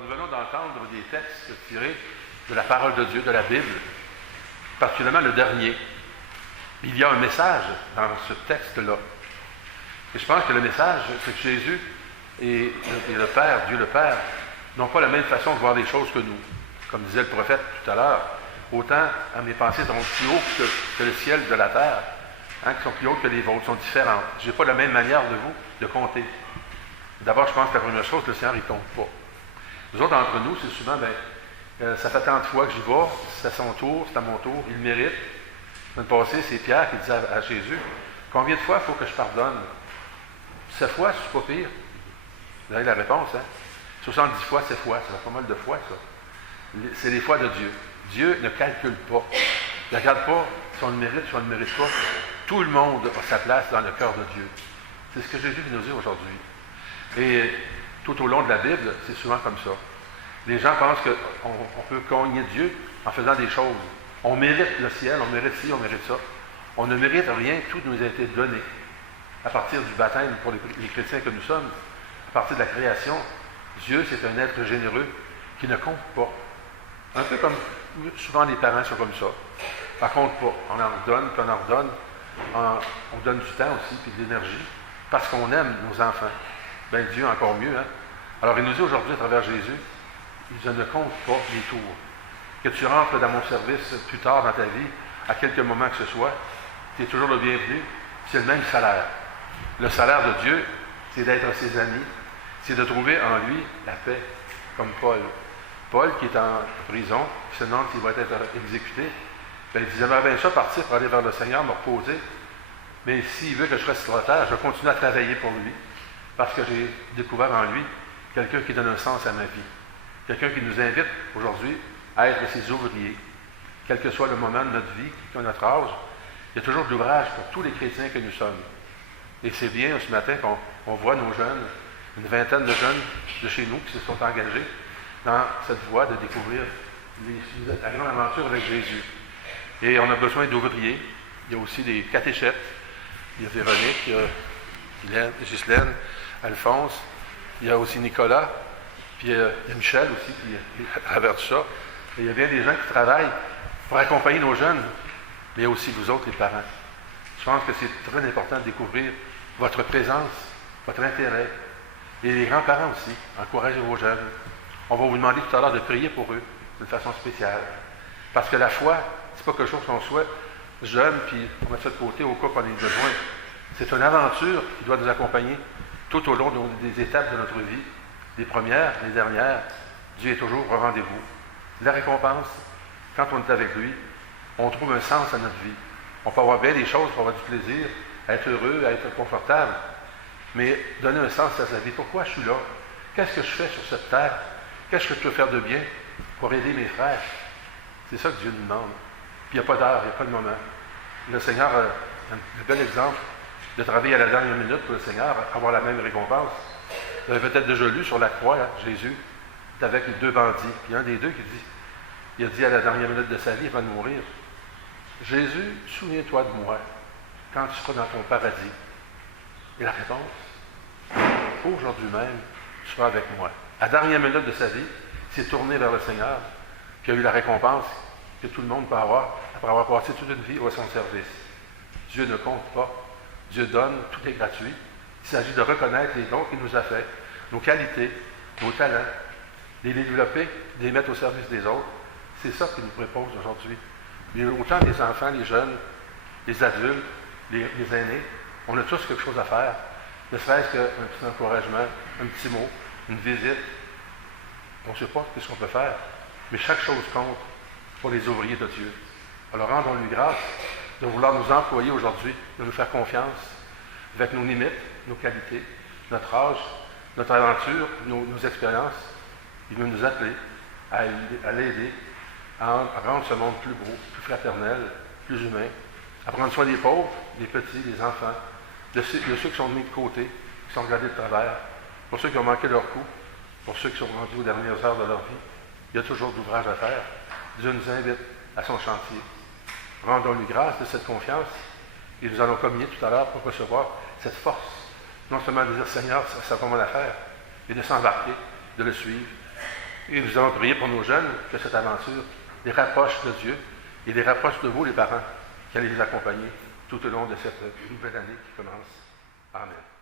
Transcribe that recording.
Alors nous venons d'entendre des textes tirés de la parole de Dieu, de la Bible, particulièrement le dernier. Il y a un message dans ce texte-là. Et je pense que le message, c'est que Jésus et le Père, Dieu le Père, n'ont pas la même façon de voir les choses que nous. Comme disait le prophète tout à l'heure, autant mes pensées sont plus hautes que le ciel de la terre, qui sont plus hautes que les vôtres, sont différentes. Je n'ai pas la même manière de vous de compter. D'abord, je pense que la première chose, le Seigneur, il ne compte pas. Nous autres, entre nous, c'est souvent, ça fait tant de fois que j'y vais, c'est à son tour, c'est à mon tour, il le mérite. La semaine passée, c'est Pierre qui disait à Jésus, combien de fois il faut que je pardonne? 7 fois, c'est pas pire. Vous avez la réponse, 70 fois, 7 fois, ça fait pas mal de fois, ça. C'est les fois de Dieu. Dieu ne calcule pas. Il ne regarde pas si on le mérite, si on ne le mérite pas. Tout le monde a sa place dans le cœur de Dieu. C'est ce que Jésus nous dit aujourd'hui. Et tout au long de la Bible, c'est souvent comme ça. Les gens pensent qu'on peut cogner Dieu en faisant des choses. On mérite le ciel, on mérite ci, on mérite ça. On ne mérite rien, tout nous a été donné. À partir du baptême, pour les chrétiens que nous sommes, à partir de la création, Dieu, c'est un être généreux qui ne compte pas. Un peu comme souvent les parents sont comme ça. Ça ne compte pas. On en redonne, puis on en redonne. On donne du temps aussi, puis de l'énergie, parce qu'on aime nos enfants. Bien, Dieu, encore mieux. Alors, il nous dit aujourd'hui, à travers Jésus, je ne compte pas les tours. Que tu rentres dans mon service plus tard dans ta vie, à quelque moment que ce soit, tu es toujours le bienvenu, c'est le même salaire. Le salaire de Dieu, c'est d'être ses amis, c'est de trouver en lui la paix, comme Paul. Paul, qui est en prison, qui se demande s'il va être exécuté, il dit, j'aimerais bien ça partir pour aller vers le Seigneur, me reposer, mais s'il veut que je reste sur la terre, je vais continuer à travailler pour lui, parce que j'ai découvert en lui quelqu'un qui donne un sens à ma vie, quelqu'un qui nous invite aujourd'hui à être ses ouvriers, quel que soit le moment de notre vie, quel que soit notre âge, il y a toujours de l'ouvrage pour tous les chrétiens que nous sommes. Et c'est bien ce matin qu'on voit nos jeunes, une vingtaine de jeunes de chez nous qui se sont engagés dans cette voie de découvrir la grande aventure avec Jésus. Et on a besoin d'ouvriers. Il y a aussi des catéchètes. Il y a Véronique, il y a Ghislaine, Alphonse. Il y a aussi Nicolas. Puis il y a Michel aussi qui travers tout ça. Et il y a bien des gens qui travaillent pour accompagner nos jeunes, mais il y a aussi vous autres, les parents. Je pense que c'est très important de découvrir votre présence, votre intérêt. Et les grands-parents aussi, encouragez vos jeunes. On va vous demander tout à l'heure de prier pour eux d'une façon spéciale. Parce que la foi, c'est pas quelque chose qu'on souhaite jeune, puis on met ça de côté au cas qu'on ait besoin. C'est une aventure qui doit nous accompagner tout au long des étapes de notre vie. Les premières, les dernières, Dieu est toujours au rendez-vous. La récompense, quand on est avec lui, on trouve un sens à notre vie. On peut avoir bien des choses, on avoir du plaisir, à être heureux, à être confortable, mais donner un sens à sa vie. Pourquoi je suis là? Qu'est-ce que je fais sur cette terre? Qu'est-ce que je peux faire de bien pour aider mes frères? C'est ça que Dieu nous demande. Puis il n'y a pas d'heure, il n'y a pas de moment. Le Seigneur a un bel exemple de travailler à la dernière minute pour le Seigneur, avoir la même récompense. Vous avez peut-être déjà lu sur la croix, Jésus est avec les 2 bandits. Puis un des deux il a dit à la dernière minute de sa vie, avant de mourir, Jésus, souviens-toi de moi quand tu seras dans ton paradis. Et la réponse, aujourd'hui même, tu seras avec moi. À la dernière minute de sa vie, il s'est tourné vers le Seigneur, puis il a eu la récompense que tout le monde peut avoir après avoir passé toute une vie à son service. Dieu ne compte pas. Dieu donne, tout est gratuit. Il s'agit de reconnaître les dons qu'il nous a faits, nos qualités, nos talents, de les développer, de les mettre au service des autres. C'est ça qu'il nous propose aujourd'hui. Mais autant les enfants, les jeunes, les adultes, les aînés, on a tous quelque chose à faire. Ne serait-ce qu'un petit encouragement, un petit mot, une visite. On ne sait pas ce qu'on peut faire, mais chaque chose compte pour les ouvriers de Dieu. Alors rendons-lui grâce de vouloir nous employer aujourd'hui, de nous faire confiance avec nos limites, nos qualités, notre âge, notre aventure, nos expériences. Il veut nous appeler à l'aider, à rendre ce monde plus beau, plus fraternel, plus humain, à prendre soin des pauvres, des petits, des enfants, de ceux qui sont mis de côté, qui sont regardés de travers, pour ceux qui ont manqué leur coup, pour ceux qui sont rendus aux dernières heures de leur vie. Il y a toujours d'ouvrage à faire. Dieu nous invite à son chantier. Rendons-lui grâce de cette confiance et nous allons communier tout à l'heure pour recevoir cette force. Non seulement de dire Seigneur, ça va mal à faire, mais de s'embarquer, de le suivre. Et nous allons prier pour nos jeunes que cette aventure les rapproche de Dieu et les rapproche de vous, les parents, qui allez les accompagner tout au long de cette nouvelle année qui commence. Amen.